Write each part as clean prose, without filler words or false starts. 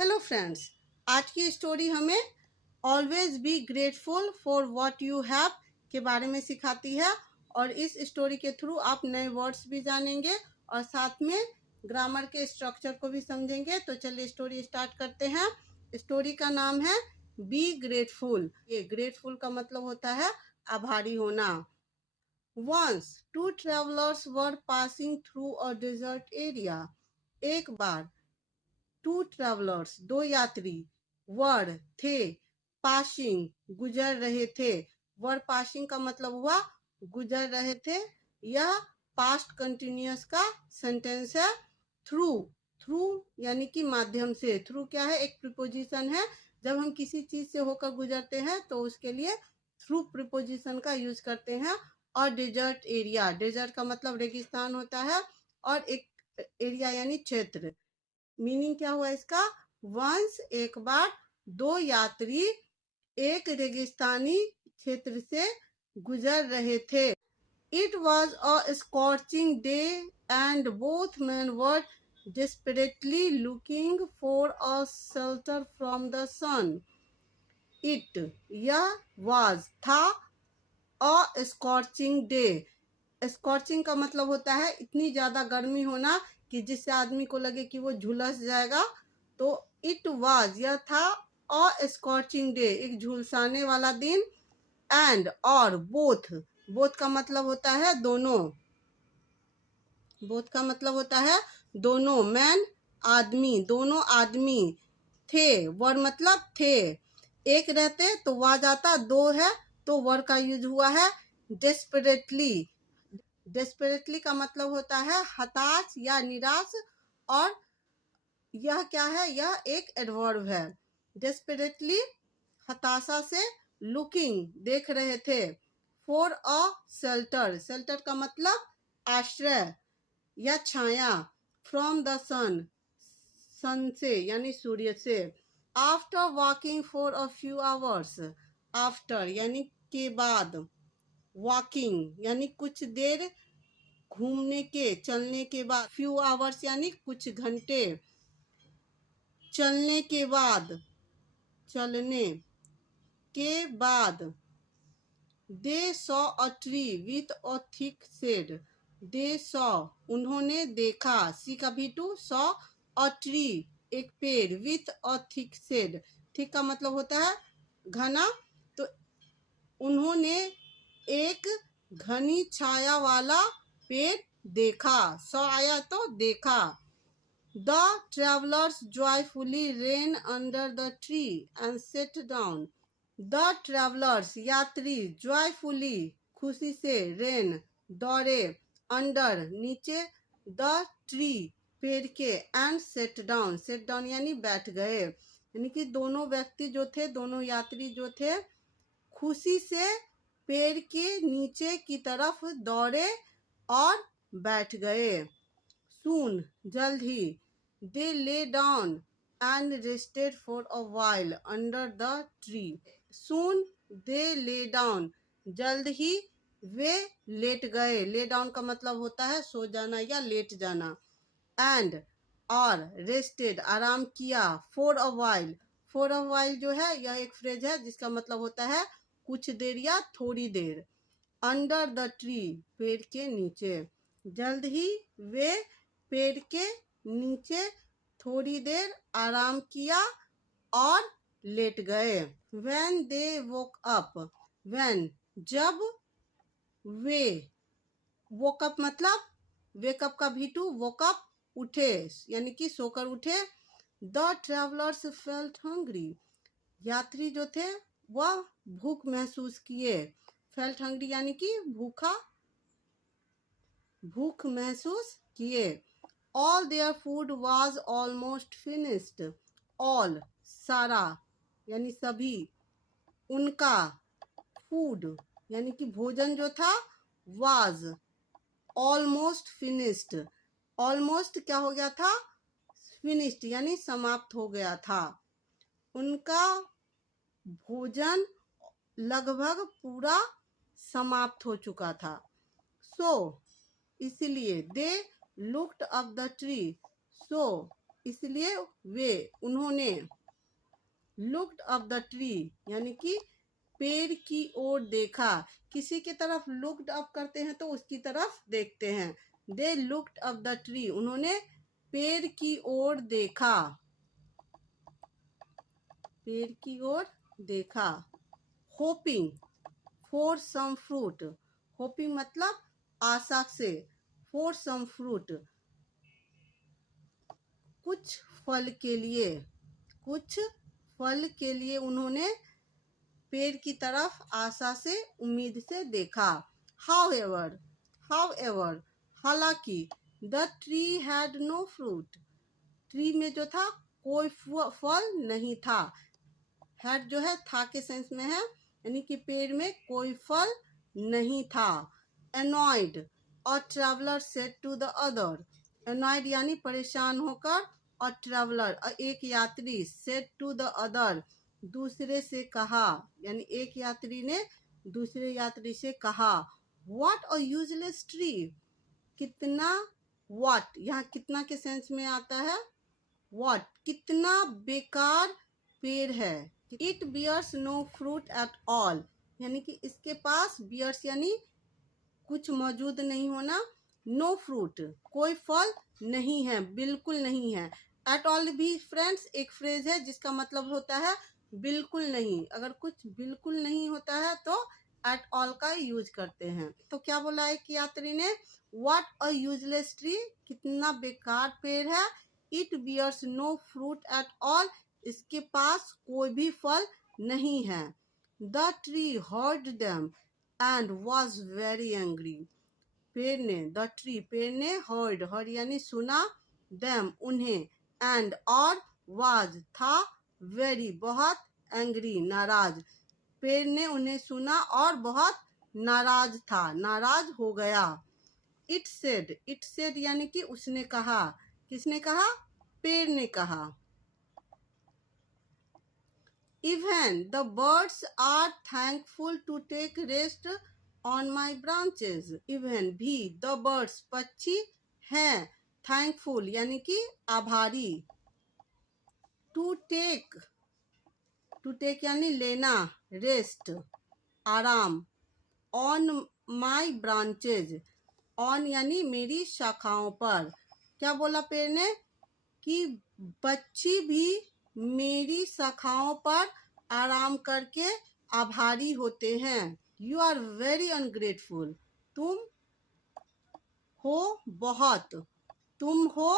Hello friends, आज की story हमें always be grateful for what you have के बारे में सिखाती है। और इस स्टोरी के थ्रू आप नए वर्ड्स भी जानेंगे और साथ में ग्रामर के स्ट्रक्चर को भी समझेंगे। तो चलिए स्टोरी स्टार्ट करते हैं। स्टोरी का नाम है बी ग्रेटफुल। ये ग्रेटफुल का मतलब होता है आभारी होना। Once two travelers were passing through a desert area. एक बार टू ट्रेवलर्स दो यात्री वर थे पासिंग गुजर रहे थे। वर पासिंग का मतलब हुआ गुजर रहे थे। यह पास्ट कंटिन्यूअस का सेंटेंस है। थ्रू थ्रू यानी कि माध्यम से। थ्रू क्या है? एक प्रीपोजिशन है। जब हम किसी चीज से होकर गुजरते हैं तो उसके लिए थ्रू प्रीपोजिशन का यूज करते हैं। और डेजर्ट एरिया, डेजर्ट का मतलब रेगिस्तान होता है और एक एरिया यानी क्षेत्र। मीनिंग क्या हुआ इसका? वंस एक बार दो यात्री एक रेगिस्तानी क्षेत्र से गुजर रहे थे। It was a scorching day and both man were desperately looking for a shelter from the sun. It यह was था अ स्कॉर्चिंग डे। स्कॉर्चिंग का मतलब होता है इतनी ज्यादा गर्मी होना कि जिससे आदमी को लगे कि वो झुलस जाएगा। तो इट वाज यह था अ स्कॉर्चिंग डे, एक झुलसाने वाला दिन। एंड और बोथ, बोथ का मतलब होता है दोनों। बोथ का मतलब होता है दोनों। मैन आदमी, दोनों आदमी थे। वर मतलब थे। एक रहते तो वाज आता, दो है तो वर का यूज हुआ है। डेस्परेटली, डेस्परेटली का मतलब होता है हताश या निराश। और यह क्या है? यह एक एडवर्ब है। डेस्परेटली हताशा से, लुकिंग देख रहे थे, फॉर अ शेल्टर, शेल्टर का मतलब आश्रय या छाया, फ्रॉम द सन, सन से यानी सूर्य से। After walking for a few hours, after यानी के बाद, वॉकिंग यानी कुछ देर घूमने के, चलने के बाद, फ्यू आवर्स यानी कुछ घंटे, चलने के बाद, चलने के बाद। They saw a tree with a thick shade, they saw उन्होंने देखा, सी का भी टू, सॉ अ ट्री एक पेड़, with a thick shade, thick का मतलब होता है घना। तो उन्होंने एक घनी छाया वाला पेड़ देखा। सॉ आया तो देखा। The travellers joyfully ran under the tree and sat down. The travellers यात्री, joyfully खुशी से, ran दौड़े, अंडर नीचे, द ट्री पेड़ के, and set down, set down यानी बैठ गए। यानी कि दोनों व्यक्ति जो थे, दोनों यात्री जो थे, खुशी से पेड़ के नीचे की तरफ दौड़े और बैठ गए। सून जल्द ही, they lay down and rested for a while under the tree. Soon they lay down, जल्द ही वे लेट गए। ले डाउन का मतलब होता है सो जाना या लेट जाना। एंड और रेस्टेड आराम किया, for a while, for a while जो है यह एक फ्रेज है जिसका मतलब होता है कुछ देर या थोड़ी देर। अंडर द ट्री पेड़ के नीचे, जल्द ही वे पेड़ के नीचे थोड़ी देर आराम किया और लेट गए। When they woke up, when जब वे, woke up मतलब wake up का भी टू, woke up उठे यानी कि सोकर उठे। The travelers felt hungry, यात्री जो थे वह भूख महसूस किए। फेल्ट हंग्री यानी कि भूखा, भूख महसूस किए। All their food was almost finished, all सारा यानी सभी, उनका, फूड यानी कि भोजन जो था, वाज ऑलमोस्ट फिनिश्ड, ऑलमोस्ट क्या हो गया था? फिनिश्ड यानी समाप्त हो गया था। उनका भोजन लगभग पूरा समाप्त हो चुका था। सो इसलिए, they looked up the tree, so इसलिए वे उन्होंने लुक्ड अप द ट्री यानी कि पेड़ की ओर देखा। किसी की तरफ लुक्ड अप करते हैं तो उसकी तरफ देखते हैं। They looked up the tree, उन्होंने पेड़ की ओर देखा, पेड़ की ओर देखा। Hoping for some fruit, hoping मतलब आशा से, फॉर सम फ्रूट कुछ फल के लिए, कुछ फल के लिए उन्होंने पेड़ की तरफ आशा से, उम्मीद से देखा। However, however, हालांकि the tree had no fruit, tree में जो था कोई फल नहीं था। हैड जो है था के सेंस में है, यानी कि पेड़ में कोई फल नहीं था। Annoyed, a traveler said to the other, annoyed यानी परेशान होकर, और ट्रैवलर एक यात्री, said to the other दूसरे से कहा, यानी एक यात्री ने दूसरे यात्री से कहा। What a useless tree, कितना, what यहाँ कितना के सेंस में आता है, what कितना बेकार पेड़ है। It bears no fruit at all, यानी कि इसके पास bears यानी कुछ मौजूद नहीं होना, नो फ्रूट कोई फल नहीं है, बिल्कुल नहीं है। एट ऑल भी फ्रेंड्स एक फ्रेज है जिसका मतलब होता है बिल्कुल नहीं। अगर कुछ बिल्कुल नहीं होता है तो एट ऑल का यूज करते हैं। तो क्या बोला है कि यात्री ने, व्हाट अ यूजलेस ट्री, कितना बेकार पेड़ है। It bears no fruit at all, इसके पास कोई भी फल नहीं है। The tree heard them and was very angry, पेड़ ने, द ट्री पेड़ ने, हर्ड यानी सुना, देम उन्हें, एंड और, वाज था, वेरी बहुत, एंग्री नाराज, पेड़ ने उन्हें सुना और बहुत नाराज था, नाराज हो गया। इट सेड यानी कि उसने कहा, किसने कहा, पेड़ ने कहा। Even the birds are thankful to take rest on my branches. Even भी the birds पक्षी हैं, thankful यानी कि आभारी, to take यानी लेना, rest आराम, on my branches, on यानी मेरी शाखाओं पर। क्या बोला पेड़ ने कि पक्षी भी मेरी शाखाओं पर आराम करके आभारी होते हैं। यू आर वेरी अनग्रेटफुल, तुम हो बहुत, तुम हो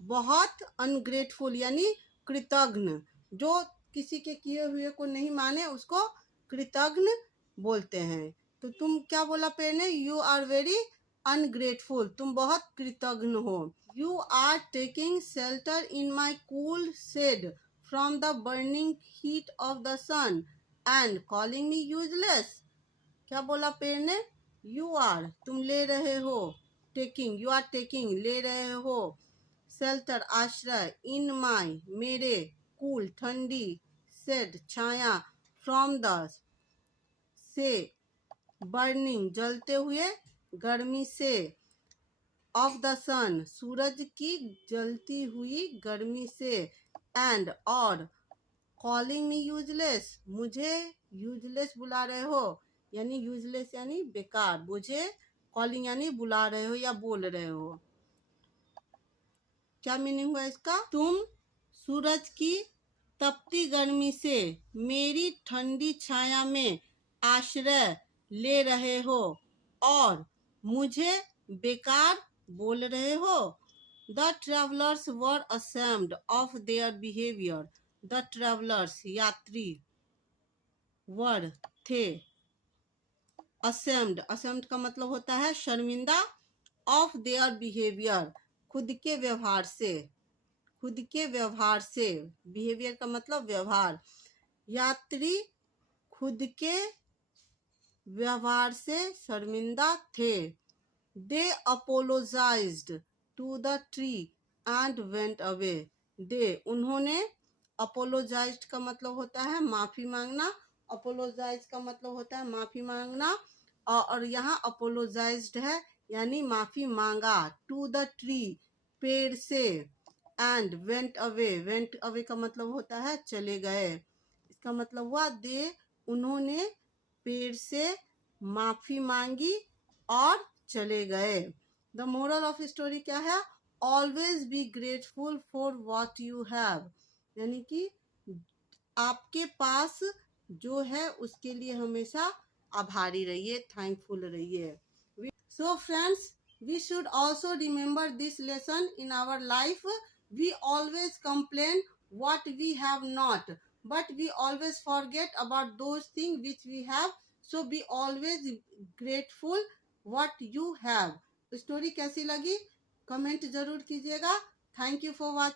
बहुत, अनग्रेटफुल यानी कृतज्ञ, जो किसी के किए हुए को नहीं माने उसको कृतज्ञ बोलते हैं। तो तुम क्या बोला पेड़ ने, यू आर वेरी अनग्रेटफुल, तुम बहुत कृतज्ञ हो। You are taking shelter in my cool shade from the burning heat of the sun and calling me useless. क्या बोला पेड़ ने, you are तुम ले रहे हो, taking you are taking ले रहे हो, shelter आश्रय, in my मेरे, cool ठंडी, shade छाया, from the से, burning जलते हुए, गर्मी से, ऑफ द सन सूरज की जलती हुई गर्मी से, एंड और, कॉलिंग मी यूजलेस मुझे यूजलेस बुला रहे हो, यानी यूजलेस यानी बेकार, मुझे कॉलिंग यानी बुला रहे हो या बोल रहे हो। क्या मीनिंग हुआ इसका, तुम सूरज की तपती गर्मी से मेरी ठंडी छाया में आश्रय ले रहे हो और मुझे बेकार बोल रहे हो। The travellers were ashamed of their behavior. The travellers यात्री, वर थे, ashamed का मतलब होता है शर्मिंदा, of their behavior खुद के व्यवहार से, खुद के व्यवहार से, बिहेवियर का मतलब व्यवहार, यात्री खुद के व्यवहार से शर्मिंदा थे। They apologized to the tree and went away. They उन्होंने, apologized का मतलब होता है माफी मांगना, apologize का मतलब होता है माफी मांगना, और यहाँ apologized है यानी माफी मांगा, to the tree पेड़ से, एंड वेंट अवे का मतलब होता है चले गए। इसका मतलब हुआ दे, उन्होंने पेड़ से माफी मांगी और चले गए। द मोरल ऑफ स्टोरी क्या है? Always be grateful for what you have, यानी कि आपके पास जो है उसके लिए हमेशा आभारी रहिए, थैंकफुल रहिए। So friends, we should also remember this lesson in our life. We always complain what we have not, but we always forget about those things which we have. So be always grateful what you have. Story कैसी लगी comment जरूर कीजिएगा। Thank you for watching.